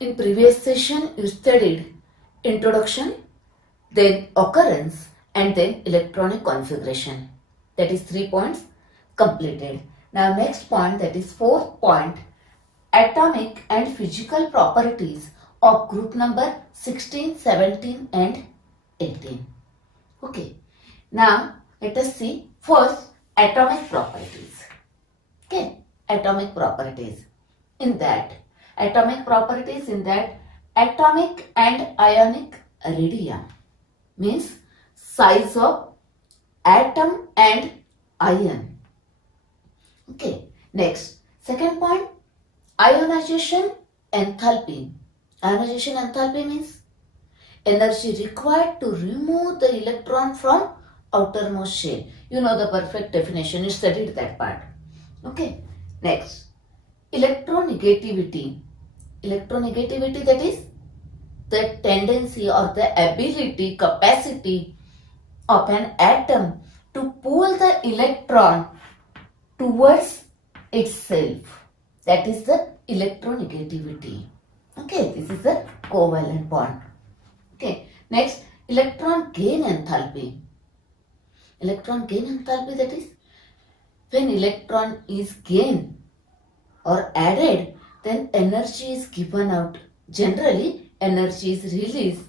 In previous session, you studied introduction, then occurrence, and then electronic configuration. That is 3 points completed. Now next point, that is 4th point, atomic and physical properties of group number 16, 17 and 18. Okay. Now let us see first atomic properties. Okay. Atomic properties. In that atomic and ionic radium means size of atom and ion. Okay. Next, second point, ionization enthalpy. Ionization enthalpy means energy required to remove the electron from outermost shell. You know the perfect definition, you studied that part. Okay. Next, electronegativity. Electronegativity, that is the tendency or the ability, capacity of an atom to pull the electron towards itself. That is the electronegativity. Okay, this is the covalent bond. Okay, next, electron gain enthalpy. Electron gain enthalpy, that is when electron is gained or added, then energy is given out. Generally, energy is released.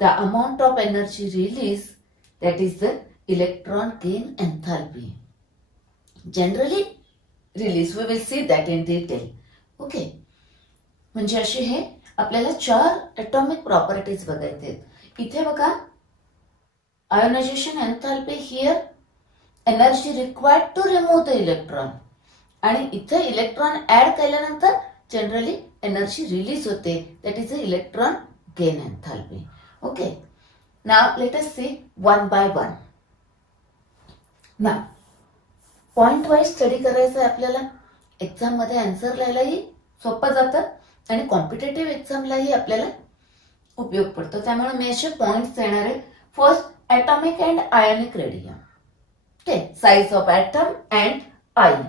The amount of energy released, that is the electron gain enthalpy. Generally release, we will see that in detail. Okay. म्हणजे असे हे आपल्याला 4 atomic properties बघायचे आहेत. इथे बघा, ionization enthalpy, here energy required to remove the electron. आणि इथे इलेक्ट्रॉन ऍड केल्यानंतर जनरली एनर्जी रिलीज होते, that is the electron gain enthalpy. Okay. Now let us see one by one. Now point wise study करायचं आहे आपल्याला. Exam मध्ये answer लिहायलाही सोपं जातं आणि कॉम्पिटेटिव्ह एक्झामलाही आपल्याला उपयोग पडतो. त्यामुळे मी असे पॉइंट्स देणार आहे. First, atomic and ionic radium. Okay, size of atom and ion.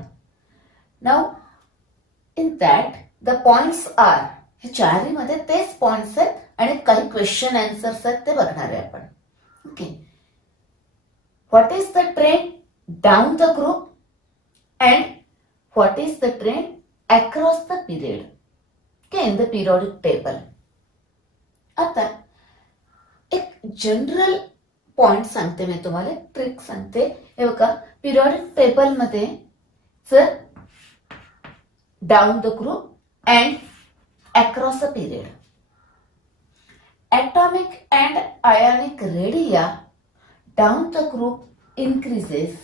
Now in that the points are, हे चारही मध्ये तेच पॉइंट्स आहेत आणि काही क्वेश्चन आन्सर्स आहेत ते बघणार आहे आपण. Okay, what is the trend down the group and what is the trend across the period, okay, in the periodic table. आता एक जनरल पॉइंट सांगते मी तुम्हाला, ट्रिक सांगते. हे बघा, पिरियडिक टेबल मध्ये जर down the group and across a period, atomic and ionic radii down the group increases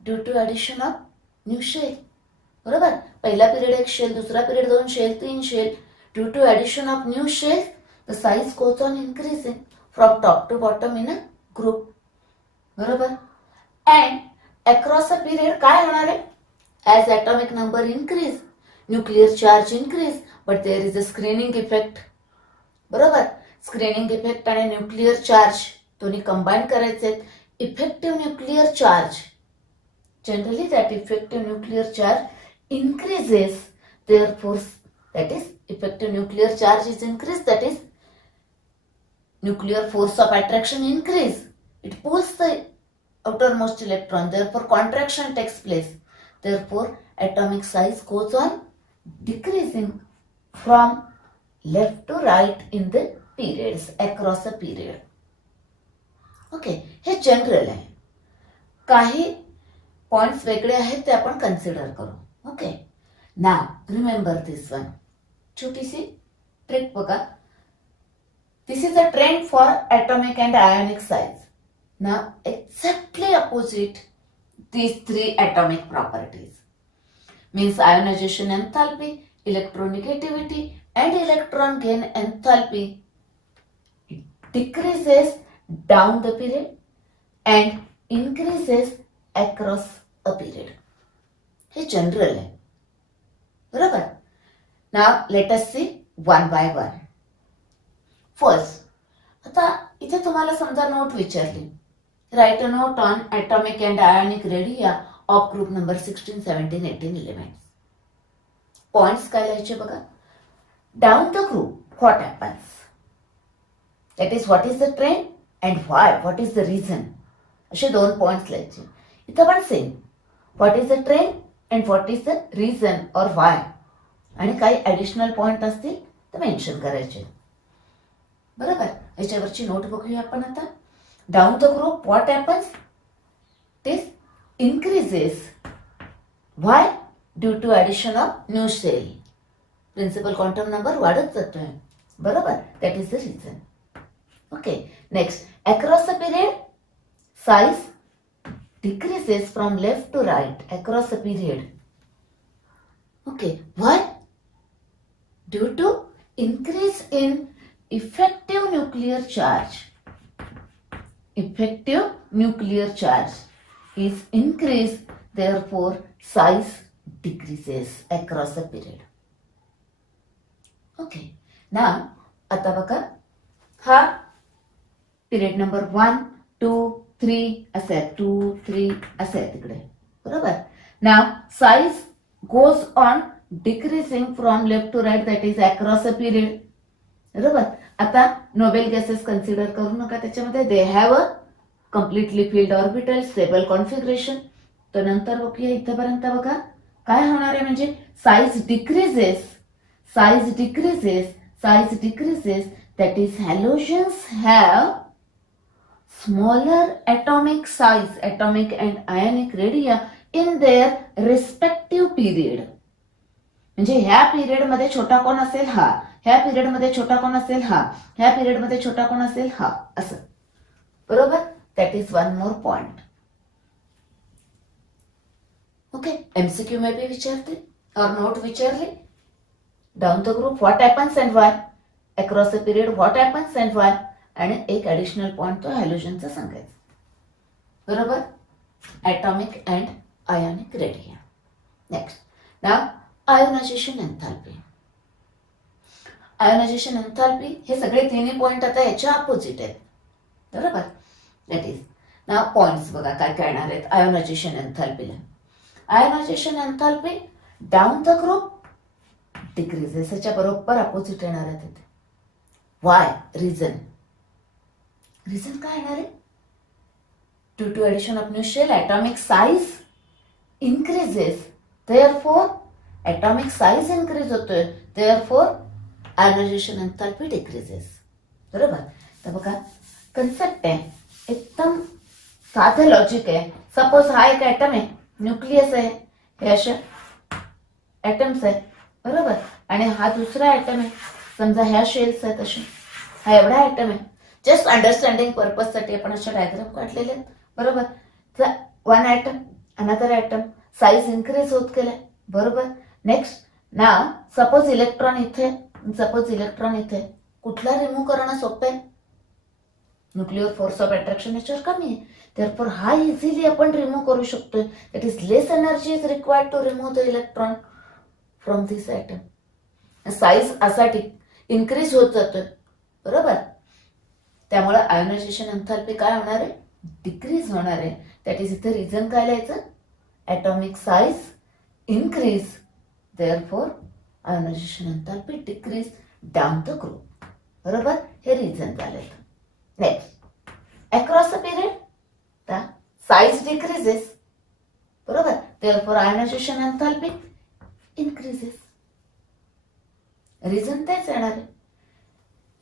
due to addition of new shell. बरोबर, पहिला पिरियड 1 शेल, दुसरा period 2 shell, 3 shell. Due to addition of new shell the size goes on increasing from top to bottom in a group. बरोबर. And across a period काय होणार आहे? As atomic number increase, nuclear charge increase, but there is a screening effect. बरोबर, screening effect आणि nuclear charge दोन्ही combine करायचे आहेत. Effective nuclear charge, generally that effective nuclear charge increases, therefore that is effective nuclear charge is increased, that is nuclear force of attraction increase, it pulls the outermost electron, therefore contraction takes place, therefore atomic size goes on decreasing from left to right in the periods, across a period. Okay, हे general आहे. काही points वेगळे आहेत ते आपण consider करू. Okay, now remember this one. छोटीशी trick बघा. This is a trend for atomic and ionic size. Now exactly opposite these 3 atomic properties means ionization enthalpy, electronegativity and electron gain enthalpy decreases down the period and increases across a period. हे general आहे. बरोबर. Now let us see one by one. First, आता इथे तुम्हाला समजा note विचारली, write a note on atomic and ionic radii of group number 16, 17, 18 elements. Points काय लिहायचे बघा. down the group what happens? That is, what is the trend and why? What is the reason? असे दोन points लिहायचे. इथं पण same, what is the trend and what is the reason or Y, आणि काही ऍडिशनल पॉइंट असतील तर mention करायचे. बरोबर. याच्यावरची नोट बघूया आपण आता. Down the group what happens? This increases. Why? Due to addition of new cell. Principal quantum number वाढत जातोय. बरोबर. That is the reason. Okay. Next, across the period, size decreases from left to right across the period. Okay. Why? Due to increase in effective nuclear charge. Effective nuclear charge is increased, therefore size decreases across the period. Okay. Now, आता बघा, हा period number 1, 2, 3 असे आहे, 2, 3 असे आहे तिकडे. बरोबर. Now size goes on decreasing from left to right, that is across a period. बरोबर. आता नोबेल गॅसेस कन्सिडर करू नका त्याच्यामध्ये. They have a completely filled orbital, stable configuration. तर नंतर बघूया इथपर्यंत बघा काय होणार आहे, म्हणजे size decreases, size decreases, size decreases, that is halogens have smaller atomic size, atomic and ionic radii in their respective period. म्हणजे ह्या पिरियड मध्ये छोटा कोण असेल हा, ह्या पिरियड मध्ये छोटा कोण असेल हा, ह्या पिरियड मध्ये छोटा कोण असेल हा, असं. बरोबर. That is one more point. Okay. MCQ में भी विचारते और नोट विचारले. Down the group what happens and why? Across the period what happens and why? आणि एक ऍडिशनल पॉइंट तो हॅलोजनचा सांगायचा. बरोबर. atomic and ionic radii. Next. Now ionisation enthalpy. Ionisation enthalpy हे सगळे तिन्ही पॉइंट आता याच्या अपोजिट आहेत. बरोबर. दॅट इज नाव पॉइंट्स बघा काय काय येणार आहेत आयोनायझेशन एन्थाल्पीला. Ionization enthalpy down the group decreases, याच्या बरोबर अपोजिट येणार आहेत. वाय? रिझन. रिझन काय येणार आहे? Due to addition of new shell atomic size increases, therefore atomic size increase होतोय, therefore ionization enthalpy decreases. बरोबर. तर बघा कन्सेप्ट आहे, एकदम साधं लॉजिक आहे. सपोज हा एक ऍटम आहे, न्यूक्लियस आहे, हे अशा ऍटम्स आहेत. बरोबर. आणि हा दुसरा ऍटम आहे, समजा ह्या शेल्स आहेत असे, हा एवढा ऍटम आहे. जस्ट अंडरस्टँडिंग पर्पज साठी आपण अशा डायग्राम काढलेले आहेत. बरोबर. तर one atom, another atom, size increase होत गेलाय. बरोबर. नेक्स्ट, ना सपोज इलेक्ट्रॉन इथे, सपोज इलेक्ट्रॉन इथे, कुठला रिमूव्ह करणं सोपं आहे? न्यूक्लियर फोर्स ऑफ अट्रॅक्शन याच्यावर कमी आहे. therefore हा इझिली आपण रिमूव्ह करू शकतोय. That is less energy is required to remove the electron from this atom. Size असा इन्क्रीज होत जातोय. बरोबर. त्यामुळे आयोनायझेशन एन्थाल्पी काय होणार आहे? डिक्रीज होणार आहे. दॅट इज इथे रिझन काय लिहायचं? atomic size increase, therefore ionization enthalpy decrease down the group. बरोबर. हे रिझन झाले. Next, across the period the size decreases. बरोबर. therefore ionization enthalpy increases. Reason तेच येणार आहे.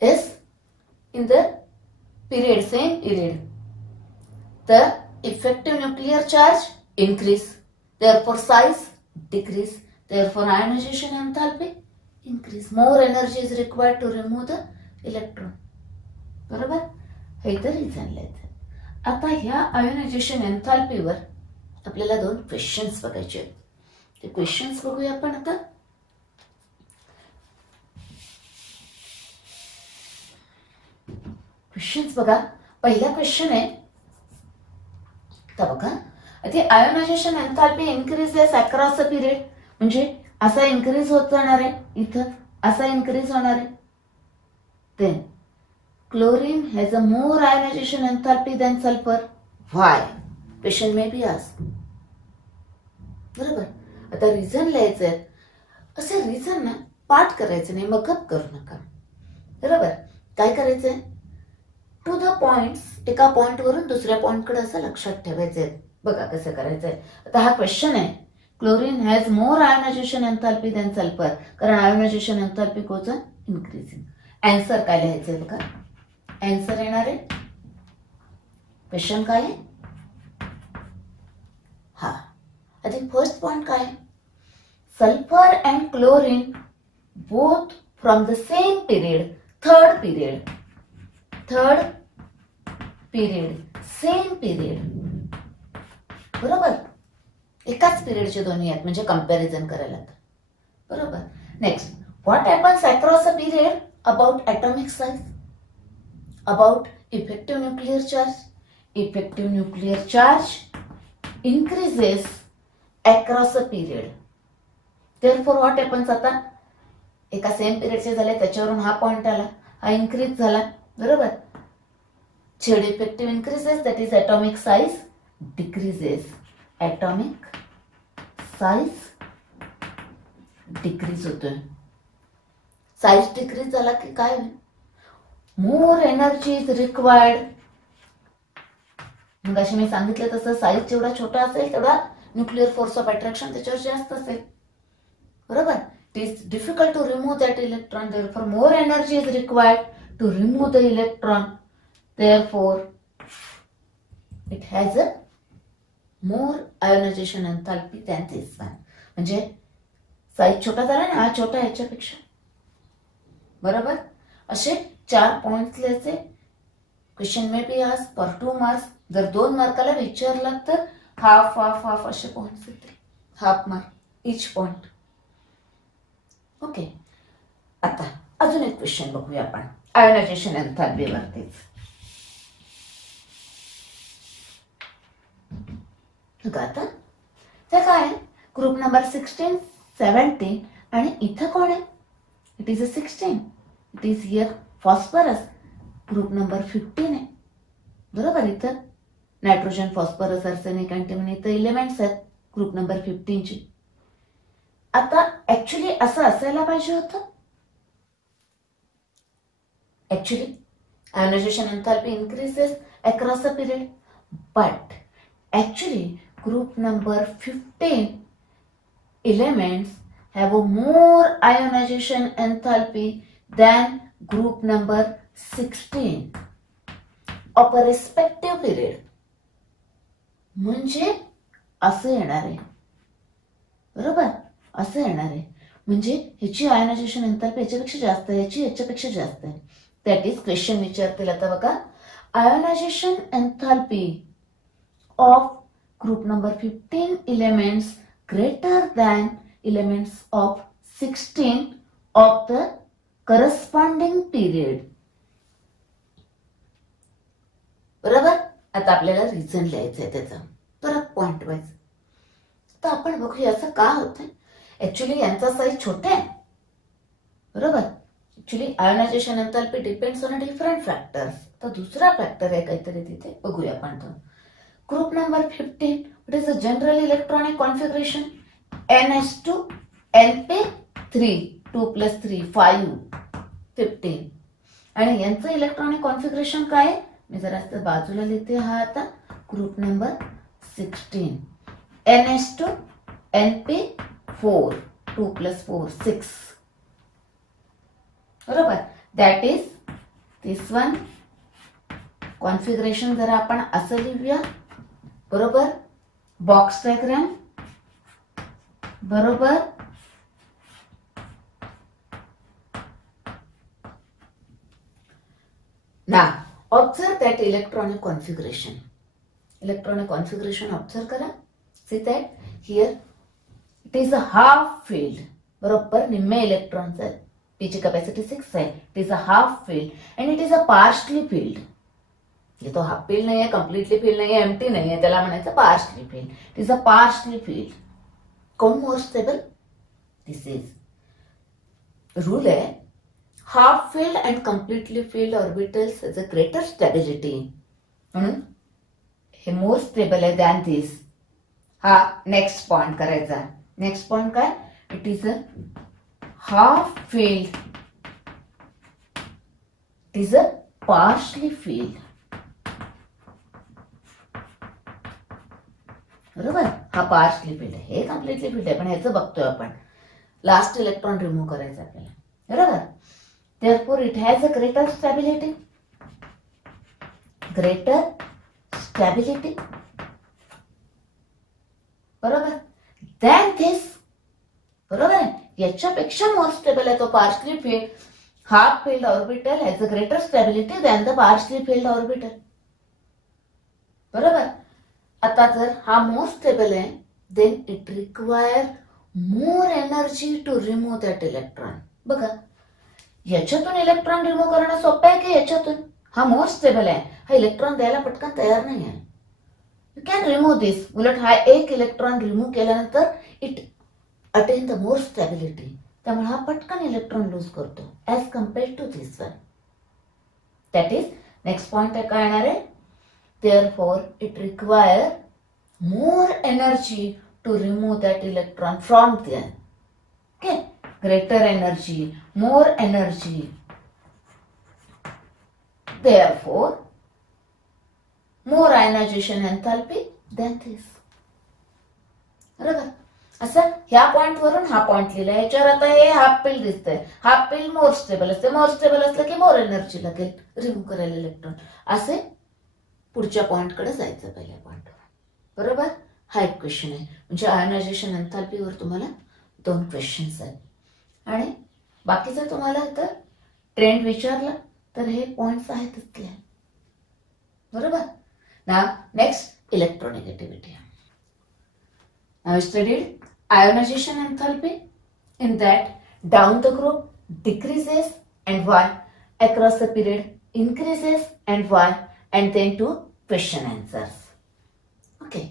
is in the period, same period, the effective nuclear charge increase, therefore size decrease, therefore ionization enthalpy increase. More energy is required to remove the electron. बरोबर. हे तर reason लिहायचं. आता ह्या ionisation एन्थाल्पीवर आपल्याला दोन क्वेश्चन्स बघायचे आहेत. ते क्वेश्चन्स बघूया आपण आता. क्वेश्चन्स बघा. पहिला क्वेश्चन आहे, तर बघा, इथे ionisation enthalpy increases across the period, म्हणजे असा इन्क्रीज होत जाणार आहे, इथं असा इन्क्रीज होणार आहे. Then chlorine has a more ionization enthalpy than sulfur. Why? Question may be asked. बरोबर. आता रिझन लिहायचं आहे. असे रिझन ना पाठ करायचं नाही, मगप करू नका. बरोबर. काय करायचंय, टू द पॉइंट्स, एका पॉइंटवरून दुसऱ्या पॉइंटकडे असं लक्षात ठेवायचंय. बघा कसं करायचंय. आता हा क्वेश्चन आहे, chlorine has more ionisation enthalpy than sulphur, कारण ionization enthalpy goes on increasing. Answer काय लिहायचंय बघा. आन्सर येणार आहे, क्वेश्चन काय आहे, हा. आधी फर्स्ट पॉइंट काय, sulphur and chlorine both from the same period, third period same period. बरोबर. एकाच पिरियडचे दोन्ही आहेत, म्हणजे कंपॅरिझन करायला. बरोबर. Next, what happens across a period about atomic size, about effective nuclear charge. Effective nuclear charge increases across a period. Therefore what happens, आता एका सेम पिरियडचे झाले, त्याच्यावरून हा पॉइंट आला, हा इन्क्रीज झाला. बरोबर. Z effective increases, that is atomic size decreases. Atomic size decrease होतोय. साइज डिक्रीज झाला की काय होईल, मोर एनर्जी इज रिक्वायर्ड. मग अशी मी सांगितलं तसं साईज जेवढा छोटा असेल तेवढा न्यूक्लिअर फोर्स ऑफ अट्रॅक्शन त्याच्यावर जास्त असेल. बरोबर. It is difficult to remove that electron, therefore more energy is required to remove the electron, therefore it has a more ionisation enthalpy than this one. म्हणजे size छोटा झाला ना, हा छोटा ह्याच्यापेक्षा. बरोबर. असे 4 पॉइंट्स लिहायचे. क्वेश्चन मे बी आज फॉर 2 मार्क्स. जर 2 मार्काला विचारलं तर हाफ हाफ हाफ असे पॉइंट्स येतील, half mark each point. Okay. आता अजून एक क्वेश्चन बघूया आपण आयोनायझेशन एन्थॅल्पी वरतीच. आता ते काय, ग्रुप नंबर 16, 17 आणि इथं कोण आहे, it is a 16, it is here phosphorus. Group number 15 आहे. बरोबर. इथं नायट्रोजन, फॉस्फरस, आर्सेनिक, अँटिमनी इथं एलिमेंट्स आहेत ग्रुप नंबर 15 ची. आता ऍक्च्युली असं असायला पाहिजे होतं. Actually ionisation enthalpy increases across a period, but actually group number 15 elements have a more ionization enthalpy than group number 16 of a respective period. म्हणजे असं येणार आहे. बरोबर. असं येणार आहे म्हणजे ह्याची आयोनायझेशन एन्थॅल्पी ह्याच्यापेक्षा जास्त आहे, ह्याची ह्याच्यापेक्षा जास्त आहे. दॅट इज क्वेश्चन विचारतील आता बघा. Ionisation enthalpy of group number 15 elements greater than elements of 16 of the corresponding period. बरोबर. आता आपल्याला रिझन लिहायचं आहे त्याचा, परत पॉइंट वाईज. तर आपण बघूया असं का होतंय. ऍक्च्युली यांचा साईज छोटा आहे. बरोबर. Actually ionisation enthalpy depends on different factors. तर दुसरा फॅक्टर आहे काहीतरी तिथे, बघूया आपण तो. Group number 15, what is the general electronic configuration? NH2, NP3, 2 plus 3, 5, 15. आणि यांचं इलेक्ट्रॉनिक कॉन्फिगरेशन काय आहे, मी जरा बाजूला लिहिते. हा आता group number 16, NH2, NP4, 2 plus 4, 6. बरोबर. That is this one configuration. जरा आपण असं लिहूया. बरोबर. Box diagram. बरोबर. Now observe that electronic configuration. Electronic configuration observe करा. See that here it is a half filled. बरोबर. निम्मे इलेक्ट्रॉन्स आहेत. P ची कॅपॅसिटी 6 आहे. It is a half filled and it is a partially filled. ये तो half field नहीं है, कंप्लीटली फील्ड नहीं है, एम्प्टी नहीं है, त्याला म्हणायचं partially filled. It is a partially filled. कोण more stable, this is rule आहे. Half filled and completely filled orbitals is a greater stability, म्हणून हे मोर स्टेबल आहे दॅन दिस. हा नेक्स्ट पॉइंट करायचा. नेक्स्ट पॉइंट काय, it is a half filled. It is a partially filled. बरोबर, हा partially field आहे, हे कम्प्लिटली फिल्ड आहे, पण ह्याचं बघतोय आपण. लास्ट इलेक्ट्रॉन रिमूव्ह करायचं आपल्याला. बरोबर. Therefore it has a greater stability. Greater stability. बरोबर. Than this. बरोबर आहे, याच्यापेक्षा मोर स्टेबल आहे तो partially filled. Half filled orbital has a greater stability than the partially filled orbital. बरोबर. आता जर हा मोर स्टेबल आहे, then it require more energy to remove that electron. बघा, याच्यातून इलेक्ट्रॉन रिमूव्ह करणं सोपं आहे की याच्यातून? हा मोर स्टेबल आहे, हा इलेक्ट्रॉन द्यायला पटकन तयार नाही आहे. You can remove this. उलट हा एक इलेक्ट्रॉन रिमूव्ह केल्यानंतर it attain the more stability. त्यामुळे हा पटकन इलेक्ट्रॉन लूज करतो as compared to this one. That is next point काय येणार आहे? Therefore, it requires more energy to remove that electron from there. Okay, greater energy, more energy. Therefore, more ionization enthalpy than this. बरोबर. असं ह्या point वरून हा point लिहिला. याच्यावर आता हे हाफ पिल दिसतंय. हाफ पिल मोर स्टेबल असते. मोर स्टेबल असलं की मोर एनर्जी लागेल रिमूव्ह करायला इलेक्ट्रॉन. असे पुढच्या पॉइंटकडे जायचं पहिल्या पॉइंटवर. बरोबर. हा एक क्वेश्चन आहे. म्हणजे आयोनायझेशन एन्थाल्पीवर तुम्हाला 2 क्वेश्चन्स आहेत. आणि बाकीचं तुम्हाला तर ट्रेंड विचारला तर हे पॉइंट्स आहेत तिथले. बरोबर. Now next electronegativity. Now studied ionization enthalpy. In that, down the group decreases and y, across the period increases and y, and then to question answers. Okay.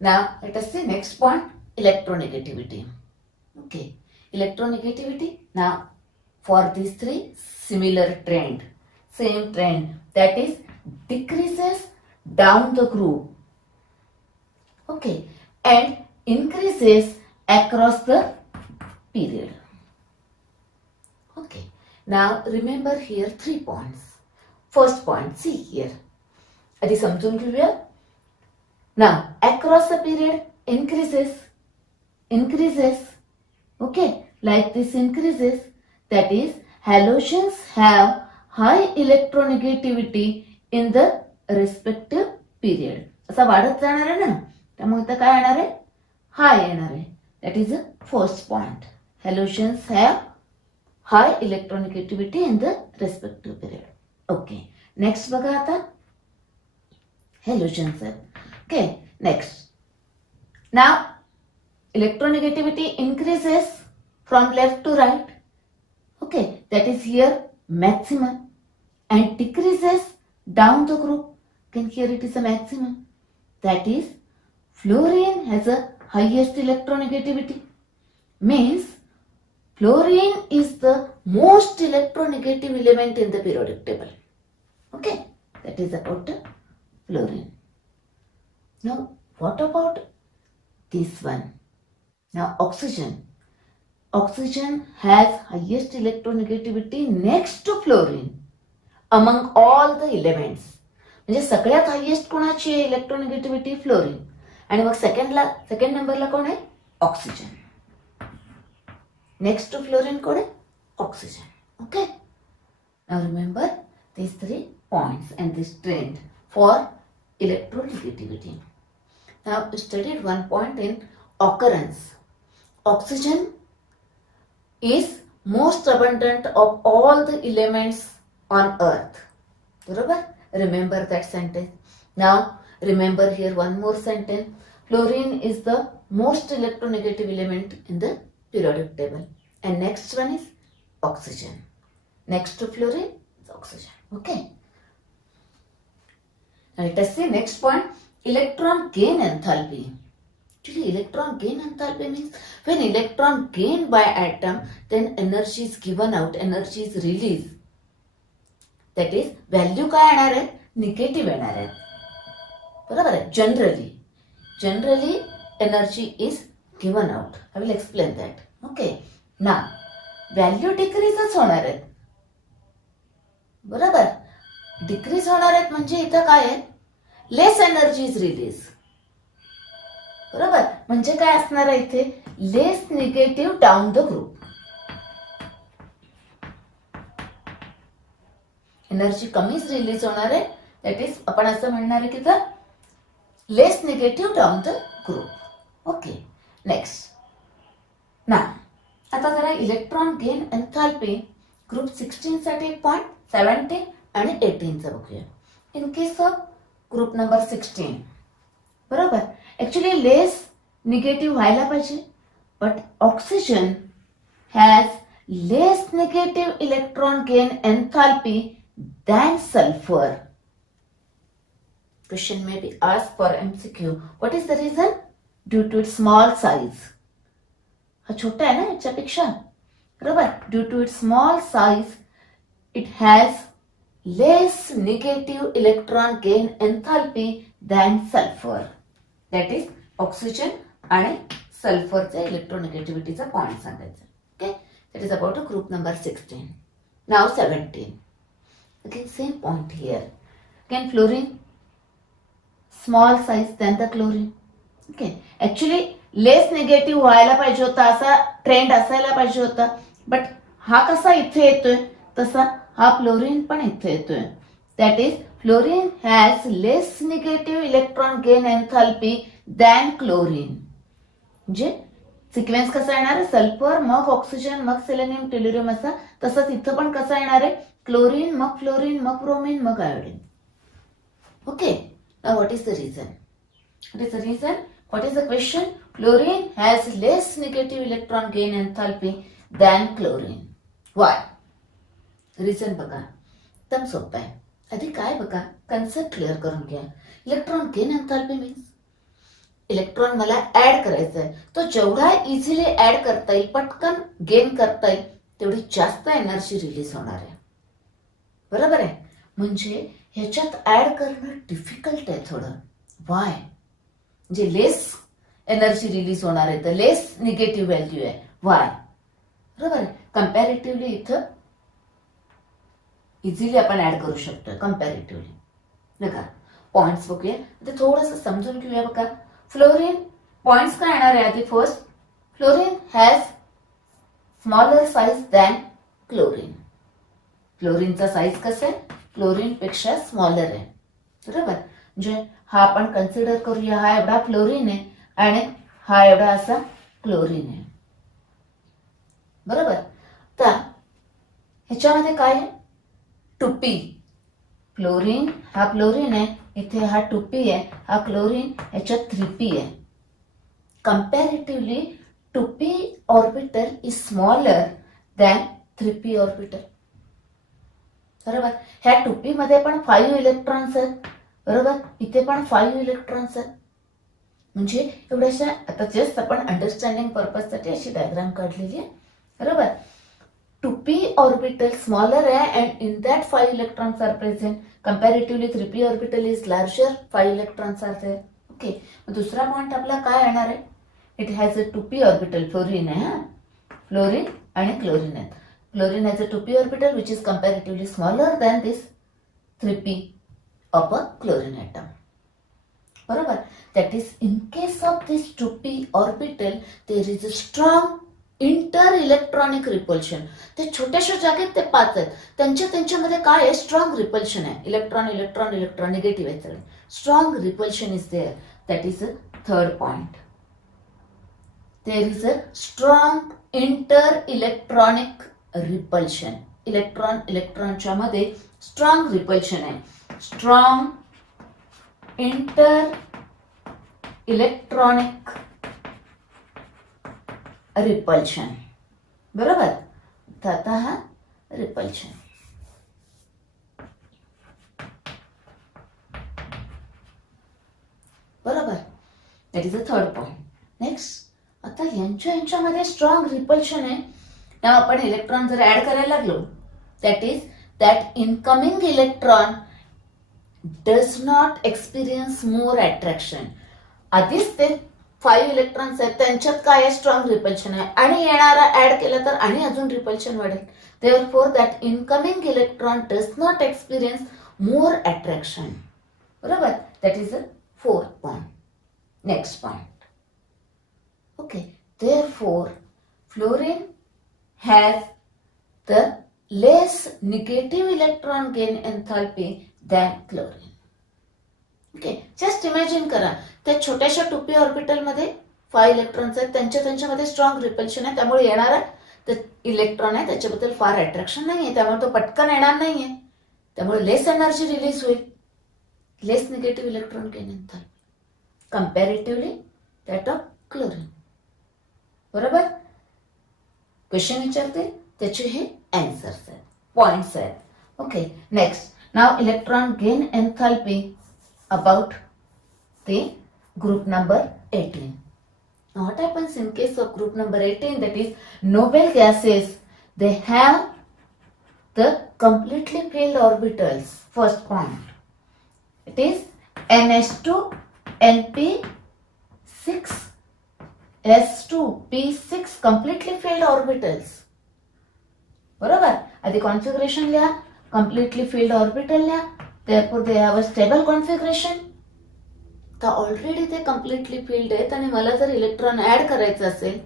Now let us see next point, electronegativity. Okay. Electronegativity. Now for these 3 similar trend, same trend, that is decreases down the group. Okay. And increases across the period. Okay. Now remember here 3 points. First point, see here. आधी समजून घेऊया. Now across the period increases. Okay, like this increases. That is, halogens have high electronegativity in the respective period. असा वाढत जाणार आहे ना, त्यामुळे इथं काय येणार आहे? हाय येणार आहे. That is the first point. Halogens have high electronegativity in the respective period. Okay. Next बघा आता. Halogens आहेत. Okay. Next. Now electronegativity increases from left to right. Okay. That is here maximum, and decreases down the group. Again here it is a maximum. That is, fluorine has a highest electronegativity. Means fluorine is the most electronegative element in the periodic table. Okay, that is about fluorine. Now what about this one? Now oxygen. Oxygen has highest electronegativity next to fluorine among all the elements. म्हणजे सगळ्यात highest कोणाची आहे electronegativity? Fluorine. आणि मग second नंबरला कोण आहे? Oxygen. Next to fluorine कोण आहे? Oxygen. Okay. Now remember these 3 points and this trend for electronegativity. Now we studied one point in occurrence. Oxygen is most abundant of all the elements on earth. बरोबर? Remember that sentence. Now remember here one more sentence. Fluorine is the most electronegative element in the periodic table. And next one is oxygen. Next to fluorine is oxygen. Okay. Now let us see next point. Electron gain enthalpy. Actually, electron gain enthalpy means when electron gained by atom, then energy is given out, energy is released. That is, value काय येणार आहे? Negative येणार आहे. बरोबर आहे. Generally energy is given out. I will explain that. Okay. Now value डिक्रीजच होणार आहेत. बरोबर, डिक्रीज होणार आहेत म्हणजे इथं काय आहे, लेस एनर्जी इज रिलीज. बरोबर, म्हणजे काय असणार आहे इथे, less negative down the group. Energy कमीच रिलीज होणार आहे, दॅट इज आपण असं म्हणणार आहे की the less negative down the group. Okay, next. ना आता जरा इलेक्ट्रॉन गेन एन्थॅल्पी ग्रुप 16 साठी पॉइंट 17 आणि 18 बघूया. In case of group number 16, बरोबर, ऍक्च्युली लेस निगेटिव्ह व्हायला पाहिजे, but oxygen has less negative electron gain एन्थॅल्पी than sulfur. Question may be asked for MCQ. What is the reason? Due to its small size. हा छोटा आहे ना याच्यापेक्षा, बरोबर. Due to its small size, it has less negative electron gain enthalpy than sulfur. That is oxygen आणि सल्फरचा इलेक्ट्रोनेगेटिव्हिटीचा point सांगायचा. Okay, that is about group number 16. Now 17. Again, same point here. Again, fluorine, small size than the chlorine. Okay. Actually, less negative व्हायला पाहिजे होता, असा trend असायला पाहिजे होता. But हा कसा इथे येतोय, तसा हा फ्लोरीन पण इथे येतोय. That is fluorine has less negative electron gain एन्थॅल्पी than chlorine. म्हणजे सिक्वेन्स कसा येणार आहे, सल्फर मग ऑक्सिजन मग सेलेनियम टेल्युरियम असा. तसंच इथं पण कसा येणार आहे, क्लोरीन मग फ्लोरीन मग ब्रोमीन मग iodine. Okay, now what is the reason? What is the reason? What is the question? Fluorine has less negative electron gain एन्थॅल्पी than chlorine. Y? Reason बघा, एकदम सोपं आहे. आधी काय बघा, कन्सेप्ट क्लिअर करून घ्या. इलेक्ट्रॉन गेन एन्थॅल्पी मीन्स इलेक्ट्रॉन मला ऍड करायचा आहे, तो जेवढा इझिली ऍड करता येईल, पटकन गेन करता येईल, तेवढी जास्त एनर्जी रिलीज होणार आहे. बरोबर आहे, म्हणजे ह्याच्यात ऍड करणं डिफिकल्ट आहे थोडं. वाय? म्हणजे लेस एनर्जी रिलीज होणार आहे, तर लेस निगेटिव्ह व्हॅल्यू आहे. वाय? बरोबर आहे, कम्पॅरेटिव्हली इथं इझिली आपण ऍड करू शकतो कम्पॅरेटिव्हली. बघा पॉइंट्स बघूया, ते थोडंसं समजून घेऊया. बघा फ्लोरीन पॉइंट्स काय येणार आहे आधी. First, fluorine has smaller size than chlorine. फ्लोरीनचा साईज कसं आहे, क्लोरीन पेक्षा स्मॉलर आहे. बरोबर, म्हणजे हा आपण कन्सिडर करूया, हा एवढा फ्लोरीन आहे आणि हा एवढा असा क्लोरीन आहे. बरोबर, तर ह्याच्यामध्ये काय आहे, 2p. फ्लोरीन हा फ्लोरीन आहे, इथे हा 2p आहे, हा क्लोरीन, ह्याच्यात 3p आहे. Comparatively 2p orbital is smaller than 3p orbital. बरोबर, ह्या 2p मध्ये पण 5 इलेक्ट्रॉन्स आहेत. बरोबर, इथे पण 5 इलेक्ट्रॉन्स आहेत. म्हणजे एवढ्याशा, आता जस्ट आपण अंडरस्टँडिंग पर्पज साठी अशी डायग्राम काढलेली आहे. बरोबर, 2p ऑर्बिटल स्मॉलर आहे and in that 5 electrons are present. Comparatively 3p orbital is larger, 5 electrons are there. Okay, दुसरा पॉइंट आपला काय येणार आहे, it has a 2p orbital. Fluorine आहे, हा फ्लोरीन आणि क्लोरीन आहे. Fluorine has a 2p orbital which is comparatively smaller than this 3p of a chlorine atom. बरोबर, that is in case of this 2p orbital there is a strong inter-electronic repulsion. ते छोट्याशा जागेत ते 5 आहेत, त्यांच्यामध्ये काय आहे, स्ट्रॉंग रिपल्शन आहे. इलेक्ट्रॉन इलेक्ट्रॉन इलेक्ट्रॉन निगेटिव्ह आहे, strong repulsion is there. That is a third point. There is a strong inter-electronic repulsion. इलेक्ट्रॉनच्या मध्ये स्ट्रॉंग रिपल्शन आहे. Strong inter electronic repulsion. बरोबर, आता हा रिपल्शन. बरोबर, that is a third point. Next, आता यांच्यामध्ये स्ट्रॉंग रिपल्शन आहे. तेव्हा आपण इलेक्ट्रॉन जर ऍड करायला लागलो, that is that incoming electron does not experience more attraction. आधीच ते 5 इलेक्ट्रॉन्स आहेत त्यांच्यात काय स्ट्रॉंग रिपल्शन आहे आणि येणारा ऍड केला तर आणि अजून रिपल्शन वाढेल. Therefore that incoming electron does not experience more attraction. बरोबर, that is the fourth point. Next point. Okay, therefore fluorine has the less negative electron gain enthalpy than chlorine. Okay, just imagine करा त्या छोट्याशा 2p orbital मध्ये 5 electrons आहेत त्यांच्यामध्ये strong repulsion आहे, त्यामुळे येणारा इलेक्ट्रॉन आहे त्याच्याबद्दल फार अट्रॅक्शन नाहीये, त्यामुळे तो पटकन येणार नाहीये, त्यामुळे लेस एनर्जी रिलीज होईल, less negative electron gain enthalpy comparatively that of chlorine. बरोबर, क्वेश्चन विचारते त्याचे हे आन्सर्स आहेत, पॉइंट्स आहेत. Okay, next, now electron gain enthalpy about the group number 18. Now what happens in case of group number 18, that is noble gases, they have the completely filled orbitals. First point, it is NH2 NP6 S2 P6 completely filled orbitals. बरोबर, आधी configuration लिहा, completely filled orbital लिहा. Therefore they have a stable configuration. तर already ते completely filled आहेत आणि मला जर इलेक्ट्रॉन ऍड करायचं असेल,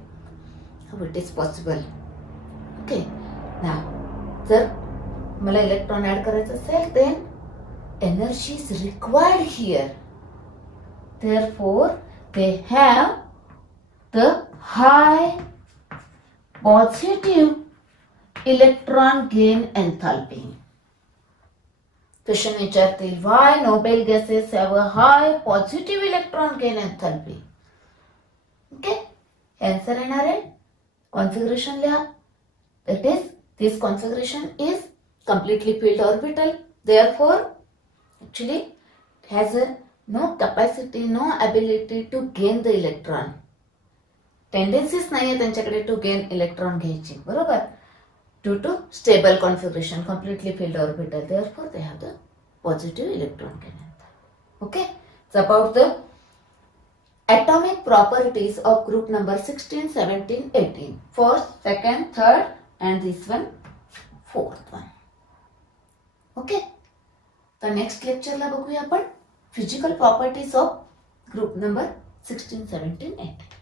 how it is possible. Okay, now जर मला इलेक्ट्रॉन ऍड करायचं असेल then energy is required here. Therefore they have the high positive electron gain enthalpy. Question विचारतील, why noble gases have a high positive electron gain enthalpy. Okay, answer येणार आहे configuration लिहा. That is this configuration is completely filled orbital. Therefore actually it has no capacity, no ability to gain the electron. टेंडेन्सीज नाहीये त्यांच्याकडे to gain electron घ्यायची. बरोबर, due to stable configuration, completely filled orbital. Therefore, they have the positive electron gain. Okay, it's about the atomic properties of group number 16, 17, 18. First, second, third, and this one, fourth one. Okay, the next lecture ला बघूया आपण physical properties of group number 16, 17, 18.